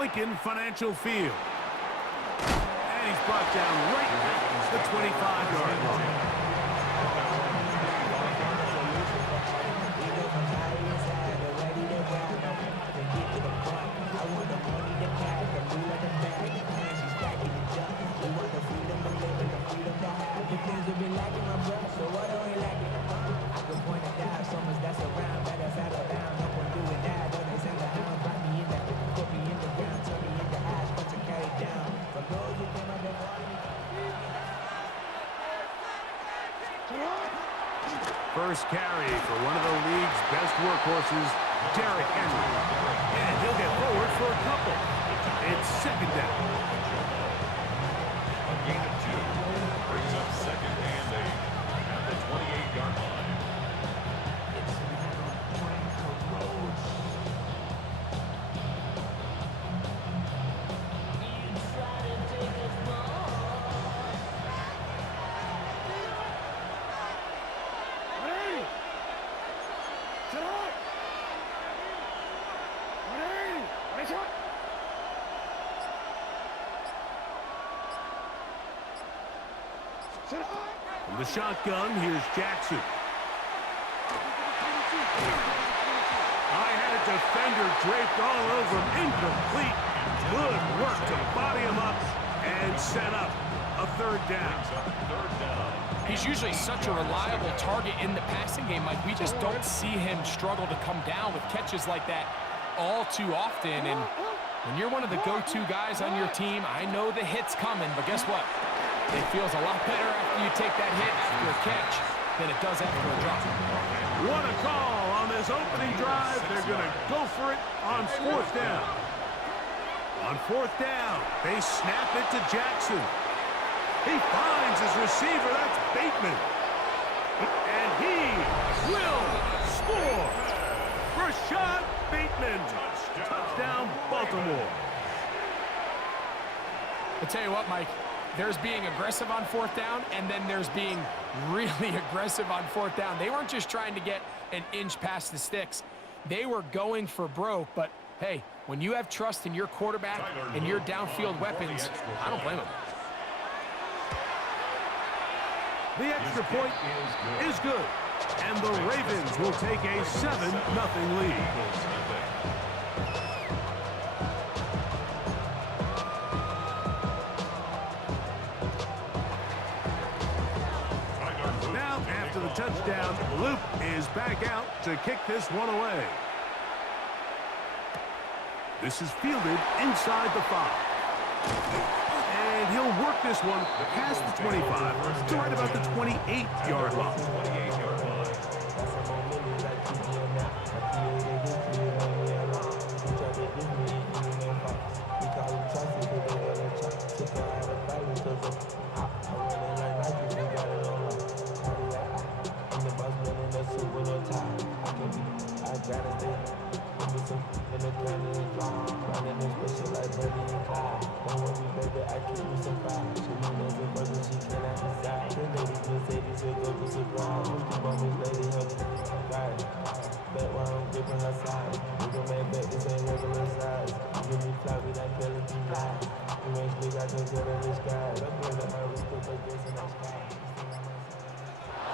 Lincoln Financial Field. And he's brought down right at the 25-yard line. First carry for one of the league's best workhorses, Derrick Henry. And he'll get forward for a couple. It's second down. A gain of 2 brings up second and 8 at the 28-yard line. From the shotgun, here's Jackson. I had a defender draped all over him. Incomplete. Good work to body him up and set up a third down. He's usually such a reliable target in the passing game. Like, we just don't see him struggle to come down with catches like that all too often. And when you're one of the go-to guys on your team, I know the hit's coming, but guess what? It feels a lot better after you take that hit after a catch than it does after a drop. What a call on this opening drive. They're going to go for it on fourth down. On fourth down, they snap it to Jackson. He finds his receiver. That's Bateman. And he will score. Rashad Bateman. Touchdown, Baltimore. I'll tell you what, Mike. There's being aggressive on fourth down, and then there's being really aggressive on fourth down. They weren't just trying to get an inch past the sticks. They were going for broke, but hey, when you have trust in your quarterback and your downfield weapons, I don't blame them. The extra point is good, and the Ravens will take a 7-0 lead. After the touchdown, Luke is back out to kick this one away. This is fielded inside the 5. And he'll work this one past the 25 to right about the 28-yard line.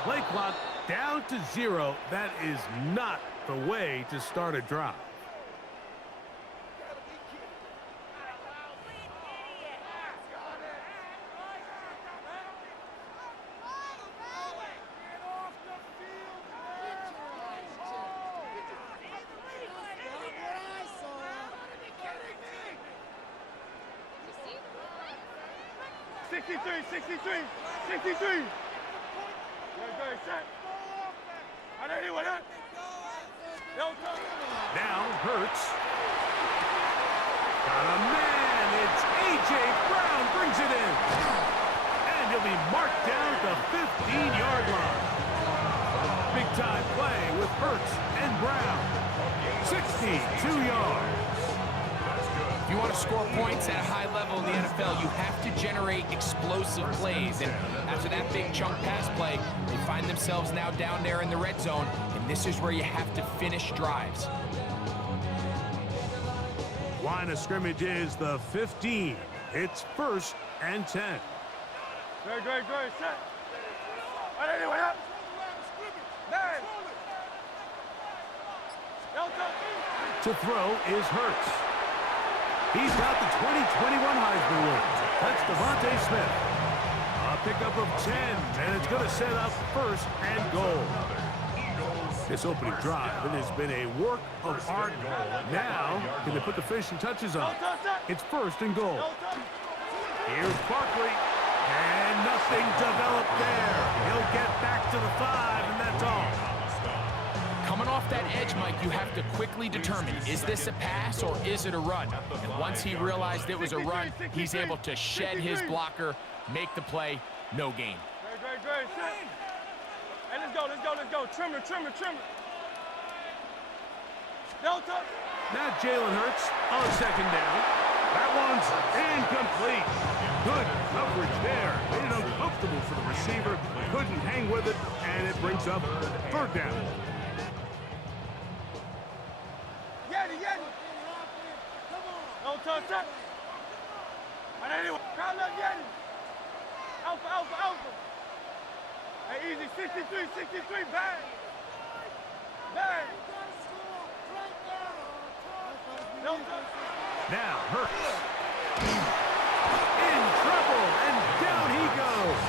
Play clock down to 0. That is not the way to start a drive. Now Hurts. Got a man. It's A.J. Brown brings it in. And he'll be marked down at the 15-yard line. Big-time play with Hurts and Brown. 62 yards. If you want to score points at a high level in the NFL, you have to generate explosive plays. And after that big chunk pass play, they find themselves now down there in the red zone, and this is where you have to finish drives. Line of scrimmage is the 15. It's 1st and 10. Good, set. Right, anyway, up. Nine. To throw is Hurts. He's got the 2021 Heisman winner. That's Devontae Smith. A pickup of 10, and it's going to set up 1st and goal. This opening drive, it has been a work of art. Now, can they put the finishing touches on it? It's 1st and goal. Here's Barkley, and nothing developed there. He'll get back to the 5, and that's all. Coming off that edge, Mike, you have to quickly determine, is this a pass or is it a run? And once he realized it was a run, he's able to shed his blocker, make the play, no gain. Great. Hey, let's go. Trimmer. Delta. Now Jalen Hurts on 2nd down. That one's incomplete. Good coverage there. Made it uncomfortable for the receiver. Couldn't hang with it, and it brings up 3rd down. Yeti. Don't touch that. And anyway, crowd up Yeti. Alpha. Hey, easy, 63, bang. Don't touch. Now Hurts. In trouble, and down he goes.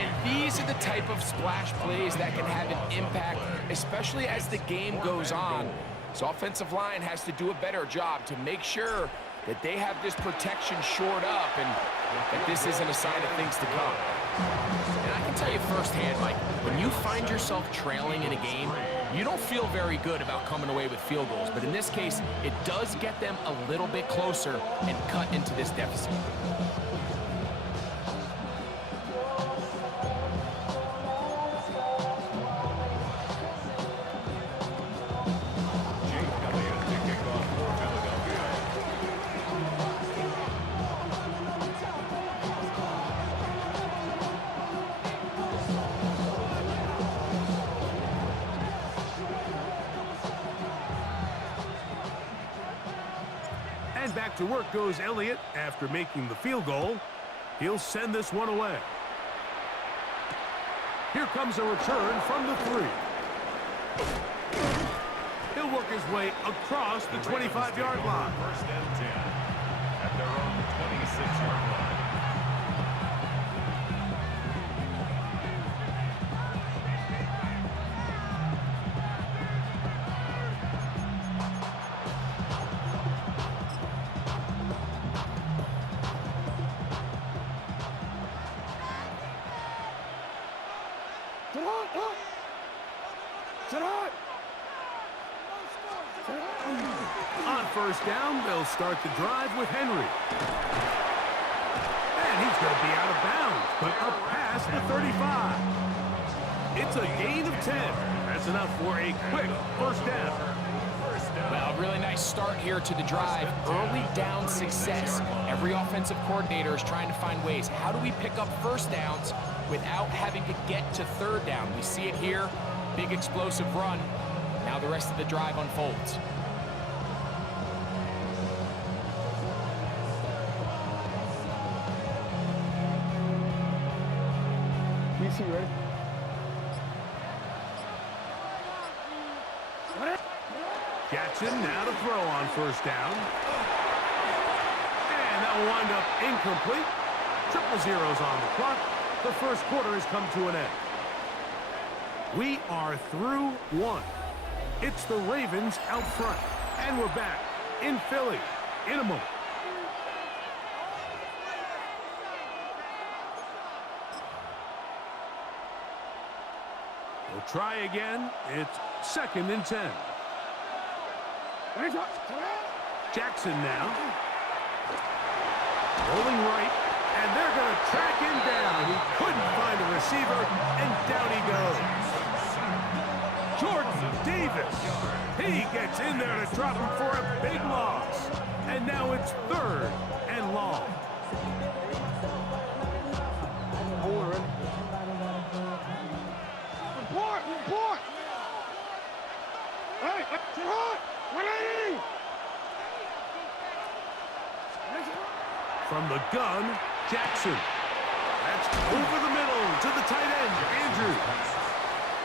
And these are the type of splash plays that can have an impact, especially as the game goes on. So offensive line has to do a better job to make sure that they have this protection shored up and that this isn't a sign of things to come. And I can tell you firsthand, Mike, when you find yourself trailing in a game, you don't feel very good about coming away with field goals. But in this case, it does get them a little bit closer and cut into this deficit. And back to work goes Elliott after making the field goal. He'll send this one away. Here comes a return from the 3. He'll work his way across the 25-yard line. 1st and 10 at their own 26-yard line. On 1st down, they'll start the drive with Henry. And he's going to be out of bounds, but up past the 35. It's a gain of 10. That's enough for a quick 1st down. Well, really nice start here to the drive. Early down success. Every offensive coordinator is trying to find ways. How do we pick up 1st downs without having to get to 3rd down? We see it here. Big explosive run. Now the rest of the drive unfolds. DC, ready? Jackson now to throw on 1st down. And that will wind up incomplete. 0-0s on the clock. The 1st quarter has come to an end. We are through 1. It's the Ravens out front. And we're back in Philly in a moment. We'll try again. It's 2nd and 10. Jackson now. Rolling right. And they're going to track him down. He couldn't find a receiver, and down he goes. Jordan Davis. He gets in there to drop him for a big loss. And now it's 3rd and long. Report! Hey, 180! From the gun, Jackson. That's over the middle to the tight end, Andrews.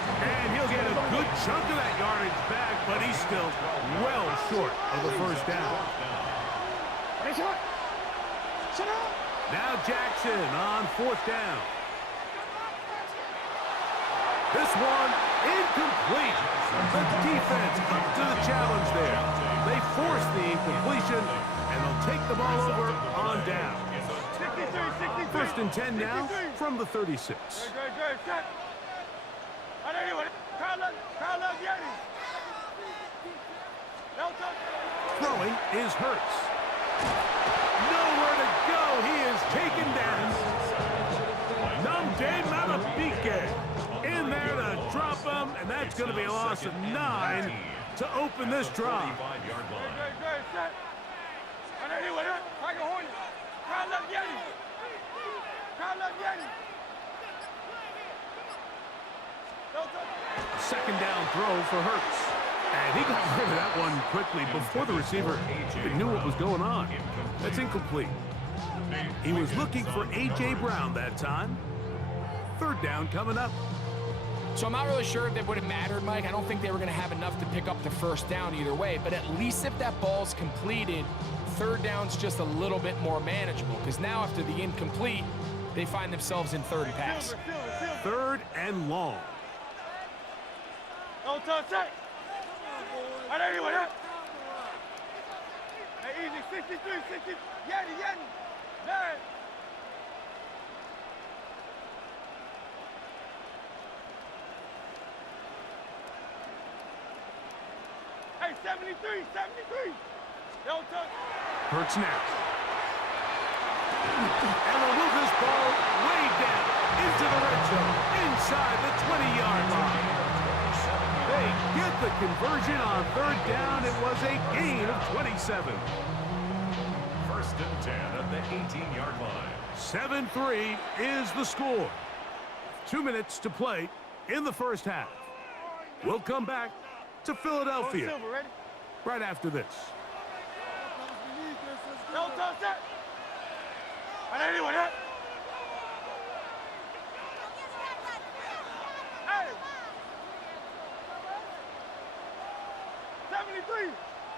And he'll get a good chunk of that yardage back, but he's still well short of the first down. Now Jackson on fourth down. This one incomplete. The defense up to the challenge there. They force the incompletion, and they'll take the ball over on down. 63. First and 10 now from the 36. Good. Set. And anyway, crowd up, Yanni. Throwing is Hurts. Nowhere to go. He is taken down. Numde Malabike in there to drop him, and that's going to be a loss of 9 to open this drive. Good. Set. And anyway, Tiger Hornet. Crowd up, Yanni. Second down throw for Hurts. And he got rid of that one quickly before the receiver even knew what was going on. That's incomplete. He was looking for A.J. Brown that time. Third down coming up. So I'm not really sure if it would have mattered, Mike. I don't think they were going to have enough to pick up the first down either way. But at least if that ball's completed, third down's just a little bit more manageable. Because now after the incomplete, they find themselves in third and pass. Third and long. Don't touch that. And anyway, hey, easy, 63. Yanni. Man. Hey, 73. Don't touch. Hurts now. And they'll move this ball way down into the red zone, inside the 20-yard line. They get the conversion on third down. It was a gain of 27. First and 10 at the 18-yard line. 7-3 is the score. 2 minutes to play in the first half. We'll come back to Philadelphia Silver, ready? right after this. Don't touch that. And anyway, hey.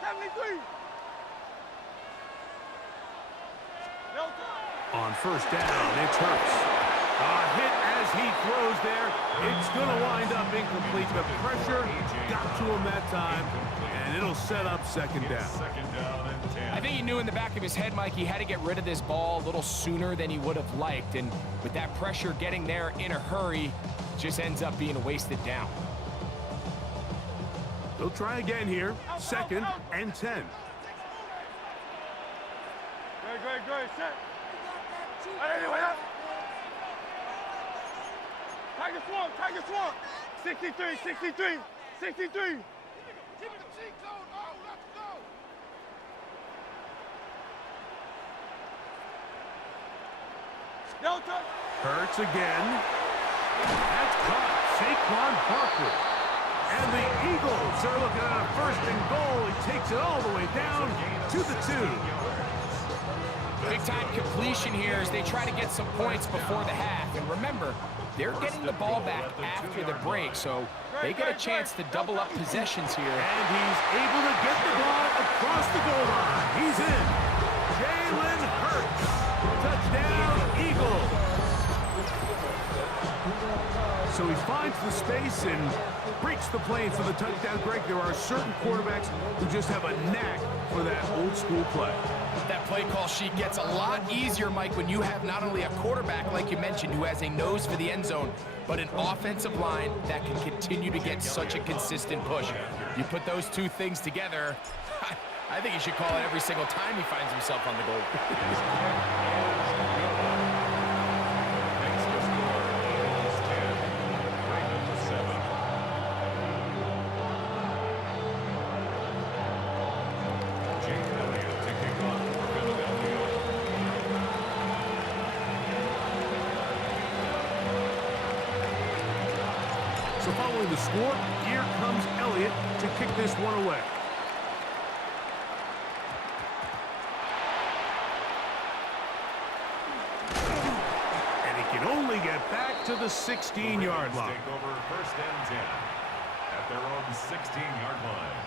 73. No touch. On first down, it's Hurts. A hit as he throws there. It's going to wind up incomplete. The pressure got to him that time, and it'll set up second down. Second down and 10. I think he knew in the back of his head, Mike, he had to get rid of this ball a little sooner than he would have liked. And with that pressure getting there in a hurry, just ends up being a wasted down. They'll try again here. Second and 10. Good. Set. And anyway, Tiger Swamp. 63. No touch. Hurts again. That's caught. Saquon Barkley. And the Eagles are looking at a first and goal. He takes it all the way down to the 2. Big-time completion here as they try to get some points before the half. And remember, they're getting the ball back after the break, so they get a chance to double up possessions here. And he's able to get the ball across the goal line. He's in. Jalen Hurts. Touchdown, Eagles. So he finds the space and breaks the plane for the touchdown. Greg, there are certain quarterbacks who just have a knack for that old-school play. That play call sheet gets a lot easier, Mike, when you have not only a quarterback, like you mentioned, who has a nose for the end zone, but an offensive line that can continue to get such a consistent push. You put those two things together, I think you should call it every single time he finds himself on the goal. Makes the score Eagles 10, Ravens 7. Jake Elliott to kick off for Philadelphia. So following the score, here comes Elliott to kick this one away. can only get back to the 16-yard line. Take over first and 10 at their own 16-yard line.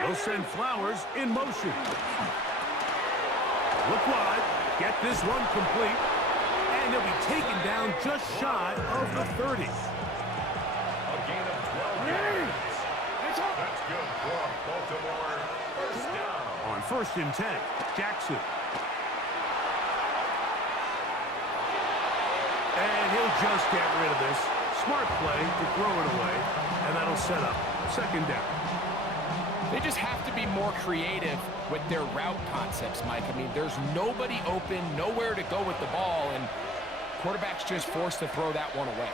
They'll send Flowers in motion. Look wide. Get this one complete. And he'll be taken down just shy of the 30. A gain of 12 yards. That's good for Baltimore. First down. On first and 10, Jackson. And he'll just get rid of this. Smart play to throw it away. And that'll set up second down. They just have to be more creative with their route concepts, Mike. I mean, there's nobody open, nowhere to go with the ball, and quarterback's just forced to throw that one away.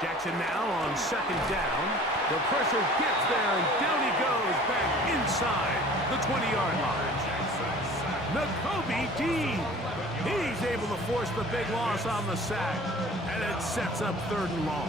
Jackson now on second down. The pressure gets there, and down he goes back inside the 20-yard line. Nakobe Dean. He's able to force the big loss on the sack, and it sets up third and long.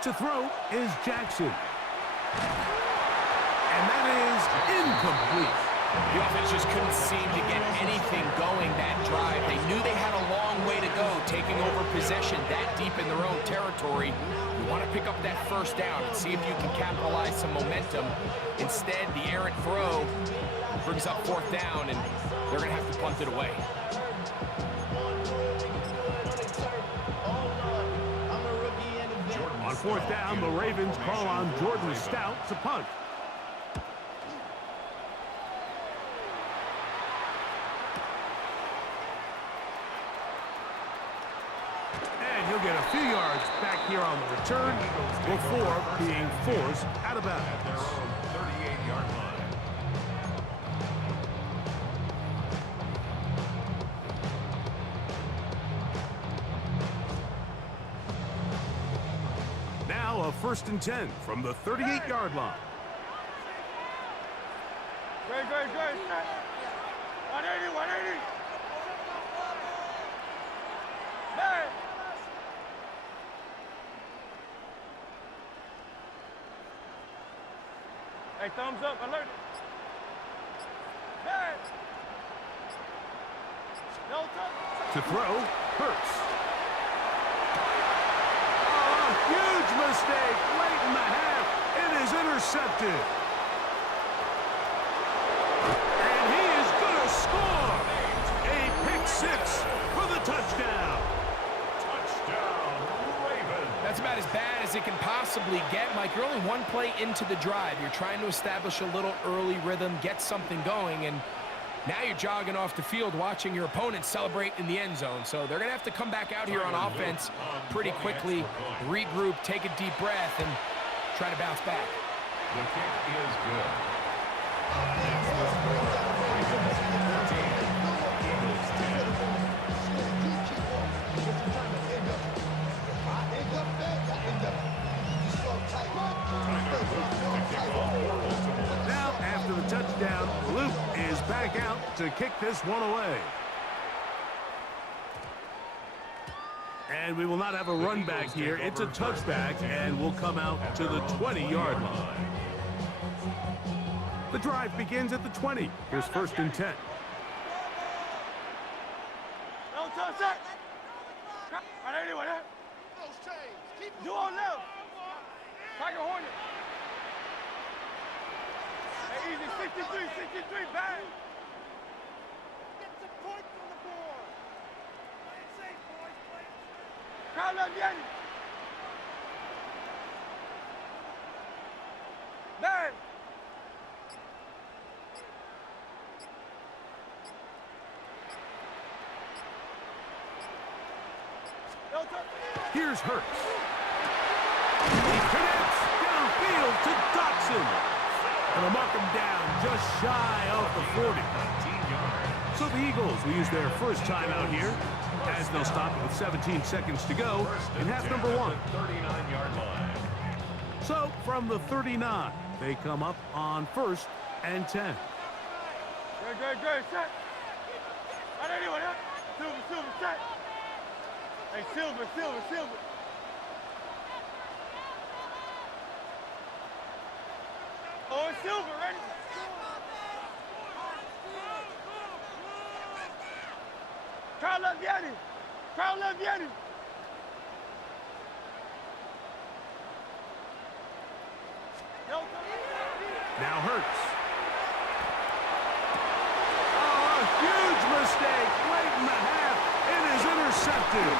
To throw is Jackson. And that is incomplete. The offense just couldn't seem to get anything going that drive. They knew they had a long way to go, taking over possession that deep in their own territory. You want to pick up that first down and see if you can capitalize some momentum. Instead, the errant throw brings up fourth down, and they're going to have to punt it away. On fourth down, the Ravens call on Jordan Stout to punt. And he'll get a few yards back here on the return before being forced out of bounds. At their own 38-yard line. Now a first and 10 from the 38-yard line. Great. 180, 180. Man. Hey, thumbs up, alert. Man. No touch. To throw, Hurts. Huge mistake late in the half. It is intercepted. And he is going to score. A pick six for the touchdown. Touchdown, Ravens. That's about as bad as it can possibly get, Mike. You're only one play into the drive. You're trying to establish a little early rhythm, get something going, and now you're jogging off the field watching your opponent celebrate in the end zone. So they're going to have to come back out here on offense pretty quickly, regroup, take a deep breath, and try to bounce back. The kick is good. That's the score. Ravens 14, Eagles 10. Now, after the touchdown, Luke is back out to kick this one away. And we will not have a run back here. It's a touchback, and we'll come out to the 20-yard line. The drive begins at the 20. Here's first and 10. No touch that. 180, 180. You on left. Tiger Hornet. Hey, easy, 63, bang. Get the point from the board. Play it safe, boys, play it safe. Crowd left, Yanni. Bang. No touch. Here's Hurts. He connects downfield to Dotson. And they'll mark him down just shy of the 40. yards. So the Eagles will use their first timeout here, as they'll stop it with 17 seconds to go in half number 1. 39-yard line. So from the 39, they come up on 1st and 10. Good, set. Right, anyone, huh? Silver, set. Hey, Silver. Oh, it's Silver, ready? Carl Leviani. Now Hurts. Oh, a huge mistake late in the half. It is intercepted.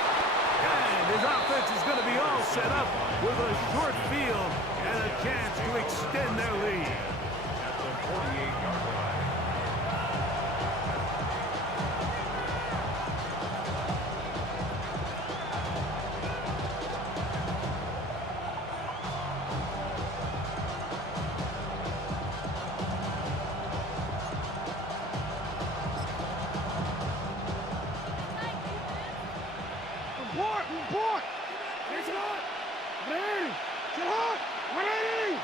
And his offense is going to be all set up with a short field and a chance to extend their lead. At the 48-yard line. Report! It's hot! Ready! Get hot! Ready! A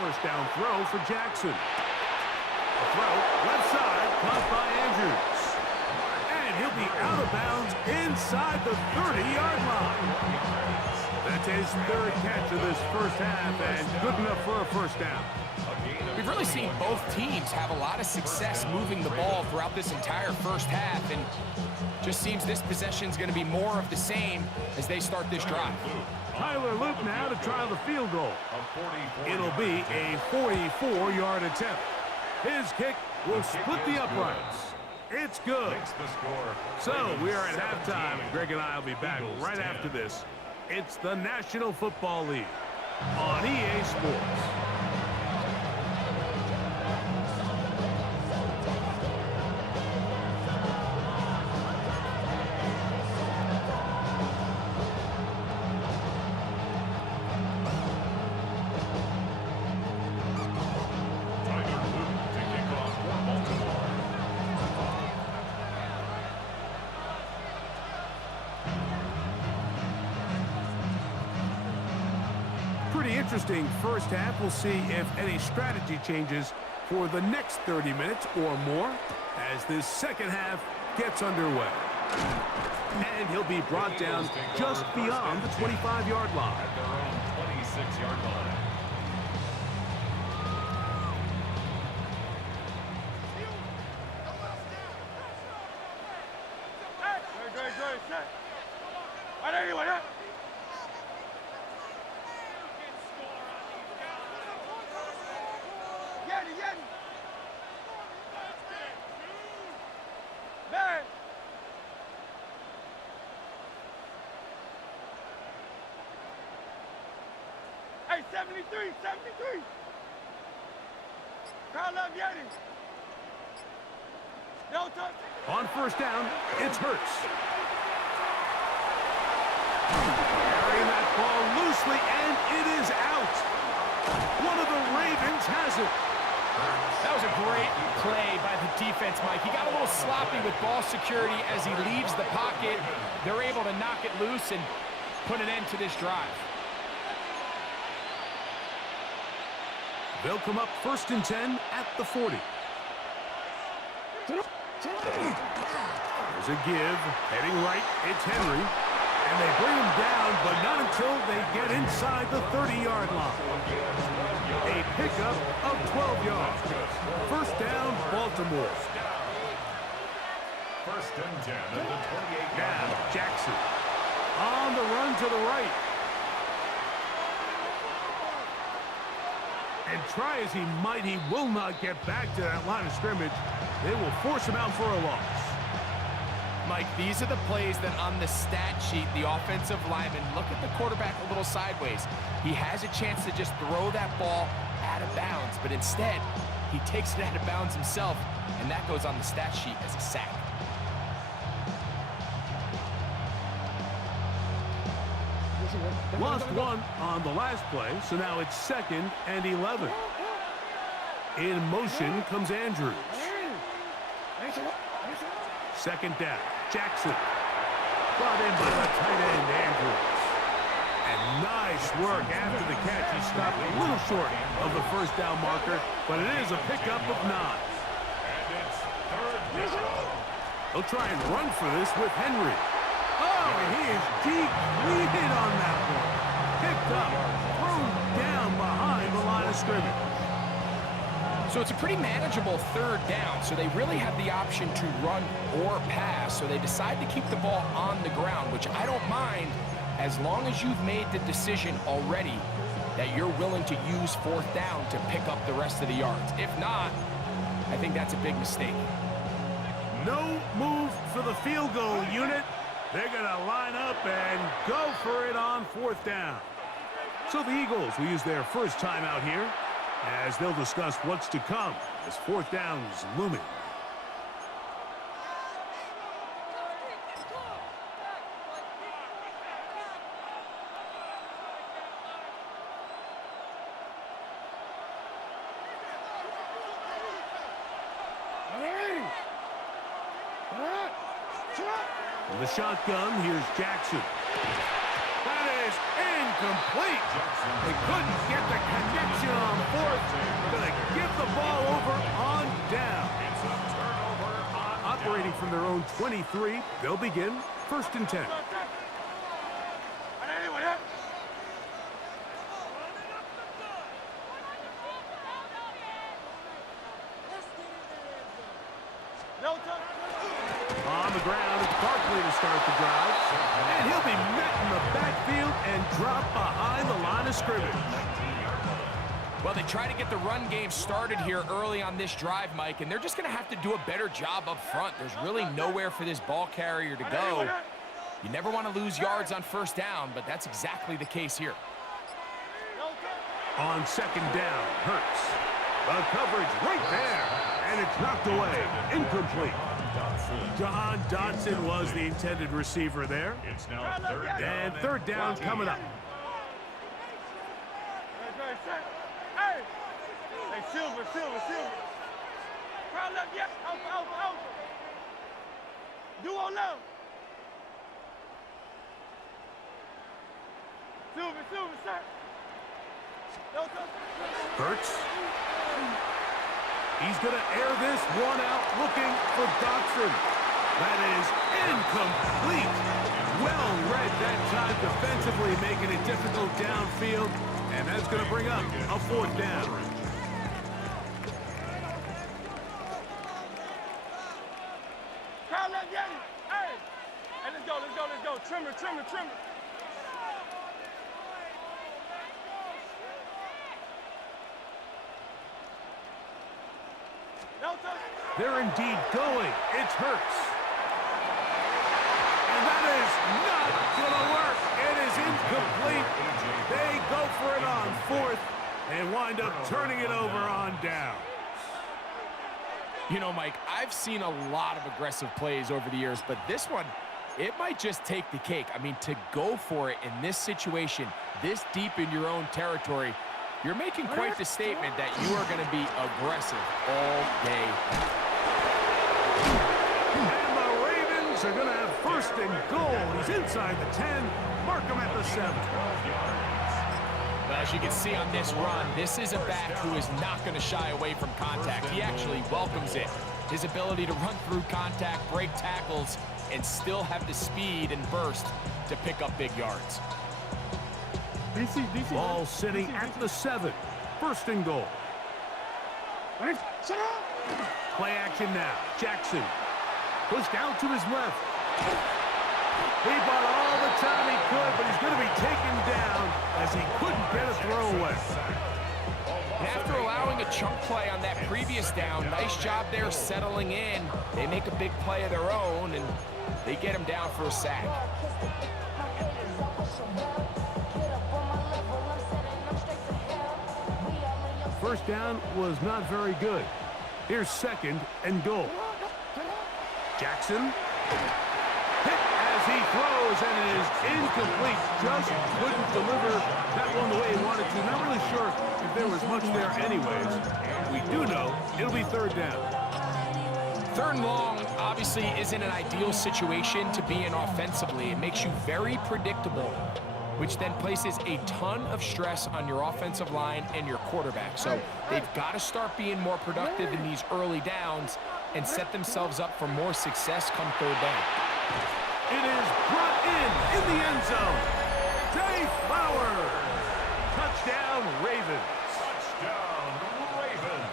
first down throw for Jackson. A throw left side, caught by Andrews. And he'll be out of bounds inside the 30-yard line. That's his third catch of this first half and good enough for a first down. We've really seen both teams have a lot of success moving the ball throughout this entire first half, and just seems this possession is going to be more of the same as they start this drive. Tyler Luke now to try the field goal. It'll be a 44-yard attempt. His kick will split the uprights. It's good. So we are at halftime, and Greg and I will be back right after this. It's the National Football League on EA Sports. Pretty interesting first half. We'll see if any strategy changes for the next 30 minutes or more as this second half gets underway. And he'll be brought down just beyond the 25-yard line. At their own 26-yard line. Good, set. Right, anyone, huh? Yeti! Man! Hey, 73! Carl Leviani! No touch! On first down, it's Hurts. Carrying that ball loosely, and it is out. One of the Ravens has it. That was a great play by the defense, Mike. He got a little sloppy with ball security as he leaves the pocket. They're able to knock it loose and put an end to this drive. They'll come up 1st and 10 at the 40. There's a give. Heading right, it's Henry. And they bring him down, but not until they get inside the 30-yard line. A pickup of 12 yards. First down, Baltimore. 1st and 10 at the 28-yard Now, line. Jackson on the run to the right. And try as he might, he will not get back to that line of scrimmage. They will force him out for a loss. Mike, these are the plays that on the stat sheet, the offensive lineman, look at the quarterback a little sideways. He has a chance to just throw that ball out of bounds, but instead, he takes it out of bounds himself, and that goes on the stat sheet as a sack. Lost one on the last play, so now it's 2nd and 11. In motion comes Andrews. Second down. Jackson. Brought in by the tight end, Andrews. And nice work after the catch. He stopped a little short of the first down marker, but it is a pickup of 9. And it's third down. They'll try and run for this with Henry. Oh, and he is depleted on that one. Picked up, thrown down behind the line of scrimmage. So it's a pretty manageable third down, so they really have the option to run or pass, so they decide to keep the ball on the ground, which I don't mind as long as you've made the decision already that you're willing to use fourth down to pick up the rest of the yards. If not, I think that's a big mistake. No move for the field goal unit. They're going to line up and go for it on fourth down. So the Eagles will use their first timeout here as they'll discuss what's to come as fourth down's looming. In the shotgun, here's Jackson. That is incomplete. They couldn't get the connection on fourth. Going to give the ball over on down. It's a turnover on Operating from their own 23, they'll begin first and 10. On the ground, it's Barkley to start the drive. And he'll be met in the backfield and dropped behind the line of scrimmage. Well, they try to get the run game started here early on this drive, Mike, and they're just going to have to do a better job up front. There's really nowhere for this ball carrier to go. You never want to lose yards on first down, but that's exactly the case here. On second down, Hurts. The coverage right there, and it's knocked away. Incomplete. Jahan Dotson was the intended receiver there. It's now third down. And third down coming up. Hey, Silver. Crowd left, yeah. Over. Duo left. Silver, sir. Hurts. He's going to air this one out, looking for Dotson. That is incomplete. Well read that time defensively, making it difficult downfield. And that's going to bring up a fourth down. Crowd left, yeah. Hey, let's go. Trimmer. They're indeed going. It's Hurts. And that is not going to work. It is incomplete. They go for it on fourth and wind up turning it over on down. You know, Mike, I've seen a lot of aggressive plays over the years, but this one, it might just take the cake. I mean, to go for it in this situation, this deep in your own territory, you're making quite the statement that you are going to be aggressive all day. And the Ravens are going to have first and goal. He's inside the 10. Mark him at the 7. Well, as you can see on this run, this is a back who is not going to shy away from contact. He actually welcomes it. His ability to run through contact, break tackles, and still have the speed and burst to pick up big yards. DC. Ball sitting at the 7. First and goal. Play action now. Jackson goes down to his left. He bought all the time he could, but he's going to be taken down as he couldn't get a throw away. And after allowing a chunk play on that previous down, nice job there settling in. They make a big play of their own, and they get him down for a sack. First down was not very good. Here's second and goal. Jackson hit as he throws, and it is incomplete. Just couldn't deliver that one the way he wanted to. Not really sure if there was much there anyways. We do know it'll be third down. 3rd and long obviously isn't an ideal situation to be in offensively. It makes you very predictable, which then places a ton of stress on your offensive line and your quarterback. So they've got to start being more productive in these early downs and set themselves up for more success come 3rd down. It is brought in the end zone. Zay Flowers. Touchdown, Ravens. Touchdown, Ravens.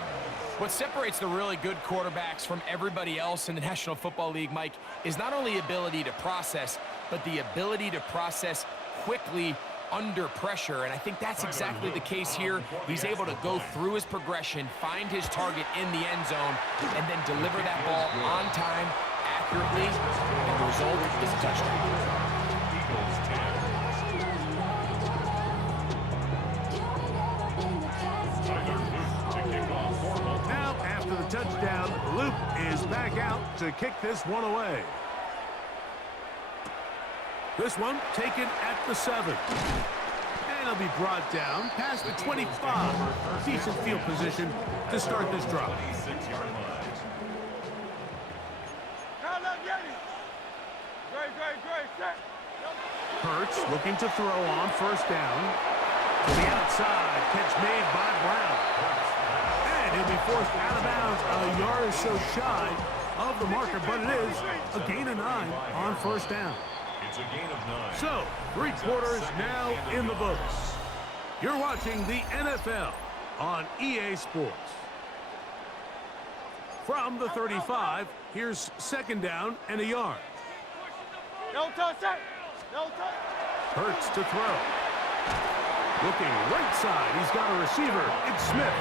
What separates the really good quarterbacks from everybody else in the National Football League, Mike, is not only ability to process, but the ability to process quickly under pressure, and I think that's exactly the case here. He's able to go through his progression, find his target in the end zone, and then deliver that ball on time, accurately, and the result is a touchdown. Eagles 10. Tyler Luke to kick off for Baltimore. Now, after the touchdown, Luke is back out to kick this one away. This one taken at the 7. And it'll be brought down past the 25. Decent field position to start this drive. 26-yard line. Now let Yeti. Great, set. Hurts looking to throw on 1st down. To the outside, catch made by Brown. And he'll be forced out of bounds a yard or so shy of the marker, but it is a gain of 9 on 1st down. It's a gain of 9. So, 3 quarters now in the books. You're watching the NFL on EA Sports. From the 35, here's 2nd down and a yard. No touch that. No touch. Hurts to throw. Looking right side, he's got a receiver. It's Smith.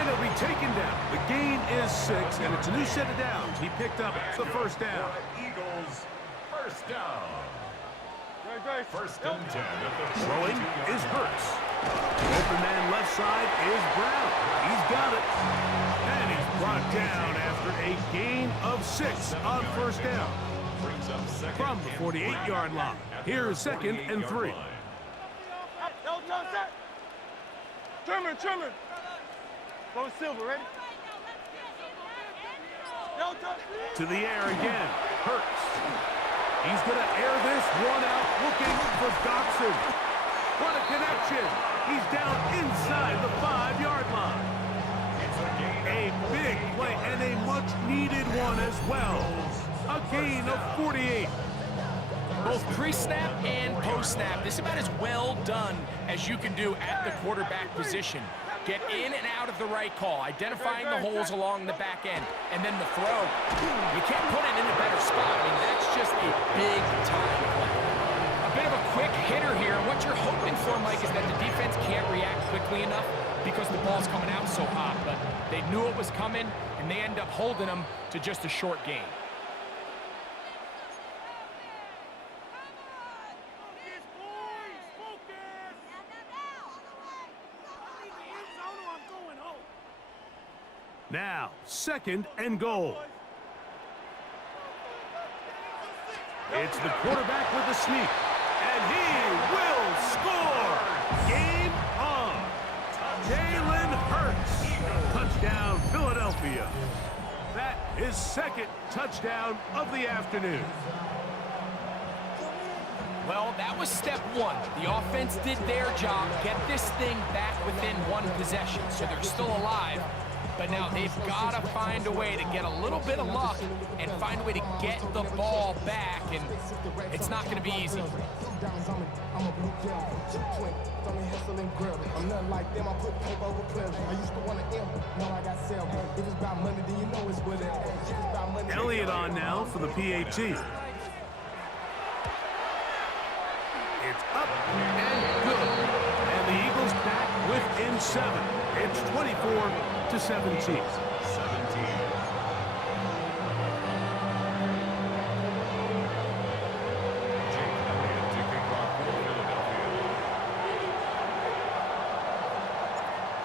And he'll be taken down. The gain is 6, and it's a new set of downs. He picked up the 1st down. Eagles, 1st down. Great. 1st and 10 at the Throwing is Hurts. Open man left side is Brown. He's got it. And he's brought down after a gain of 6 on 1st down. Brings up 2nd From the 48-yard line. Here's 2nd and 3. No touch that. Trimmer. Go Silver, ready? No touch. To the air again. Hurts. He's going to air this one out, looking for Dotson. What a connection. He's down inside the 5-yard line. A big play and a much-needed one as well. A gain of 48. Both pre-snap and post-snap, this is about as well done as you can do at the quarterback position. Get in and out of the right call, identifying the holes along the back end, and then the throw. You can't put it in a better spot. I mean, that's just a big-time play. A bit of a quick hitter here. What you're hoping for, Mike, is that the defense can't react quickly enough because the ball's coming out so hot, but they knew it was coming, and they end up holding them to just a short gain. Now, 2nd and goal. It's the quarterback with the sneak. And he will score. Game on. Jalen Hurts. Touchdown, Philadelphia. That is 2nd touchdown of the afternoon. Well, that was step 1. The offense did their job, get this thing back within 1 possession, so they're still alive. But now they've got to find a way to get a little bit of luck and find a way to get the ball back, and it's not going to be easy. Elliott on now for the PAT. It's up and good. And the Eagles back within 7. It's 24-17.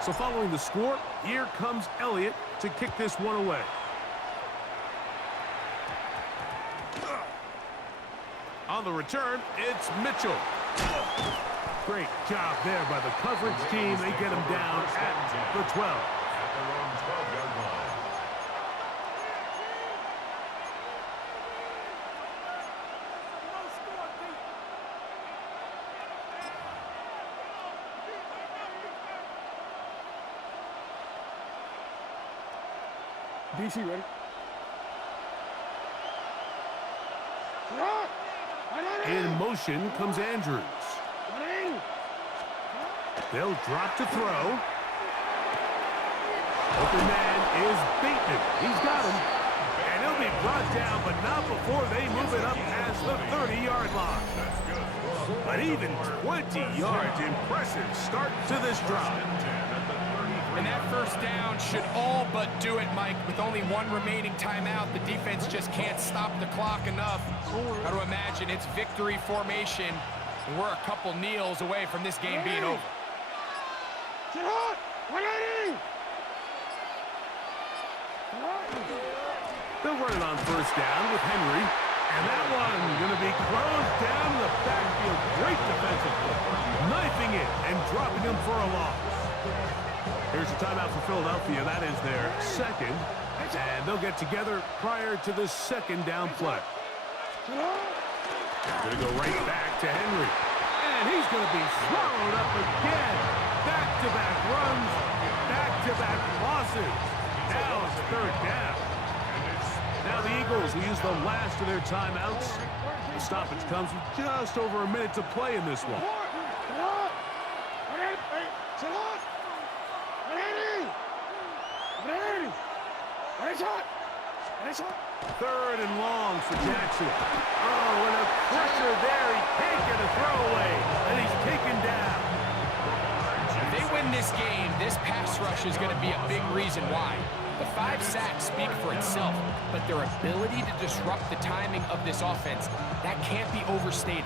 So following the score, here comes Elliott to kick this one away. On the return, it's Mitchell. Great job there by the coverage team. They get him down at the 12. At their own 12-yard line. DC ready? In motion comes Andrews. They'll drop to throw. Open man is Bateman. He's got him. And he'll be brought down, but not before they move it up past the 30-yard line. But even 20 yards, impressive start to this drive. And that first down should all but do it, Mike. With only one remaining timeout, the defense just can't stop the clock enough. Got to imagine it's victory formation, and we're a couple kneels away from this game being over. Sit hot! 180! They'll run it on first down with Henry. And that one going to be closed down in the backfield. Great defensive play. Knifing it and dropping him for a loss. Here's a timeout for Philadelphia. That is their second. And they'll get together prior to the second down play. Going to go right back to Henry. And he's going to be swallowed up again. Back-to-back runs, back-to-back losses. Now it's third down. Now the Eagles will use the last of their timeouts. The stoppage comes with just over a minute to play in this one. Third and long for Jackson. Oh, and a pressure there. He can't get a throwaway, and he's taken down. If they win this game, this pass rush is going to be a big reason why. The 5 sacks speak for itself, but their ability to disrupt the timing of this offense, that can't be overstated.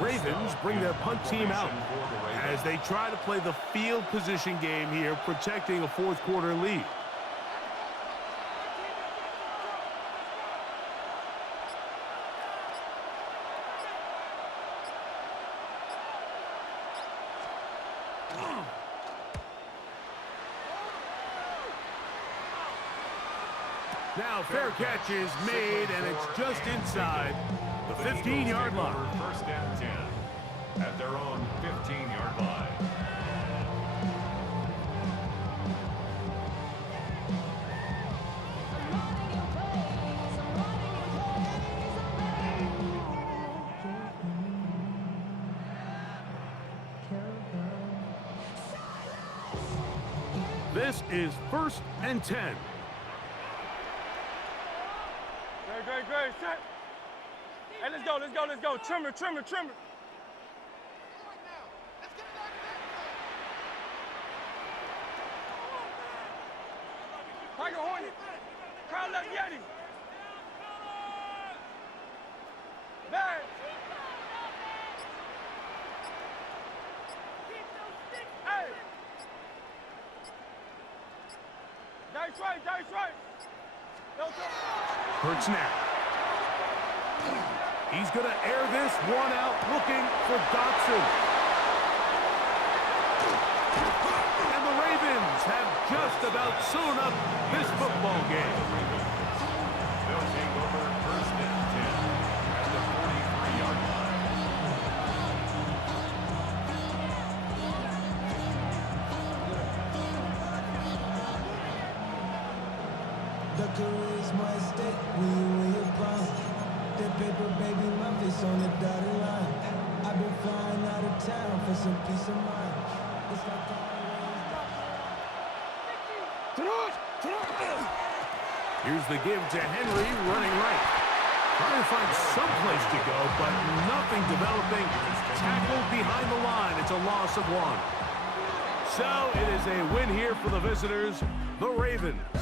Ravens bring their punt team out as they try to play the field position game here, protecting a fourth quarter lead. Now fair catch is made, and it's just inside the 15-yard line. First and 10 at their own 15-yard line. This is first and 10. Great, set. Hey, let's go. Trimmer. Tiger Hornet. Crowd left Yeti. Bang. Hey. Dice right. Hurt snap. He's going to air this one out, looking for Dotson. And the Ravens have just about sewn up this football game. They'll take over first and 10 at the 43-yard line. The career is my stake when you win your prime. That paper, baby, my face on the dotted line. I've been flying out of town for some peace of mind. It's like Here's the give to Henry, running right. Trying to find some place to go, but nothing developing. Tackled behind the line. It's a loss of 1. So it is a win here for the visitors, the Ravens.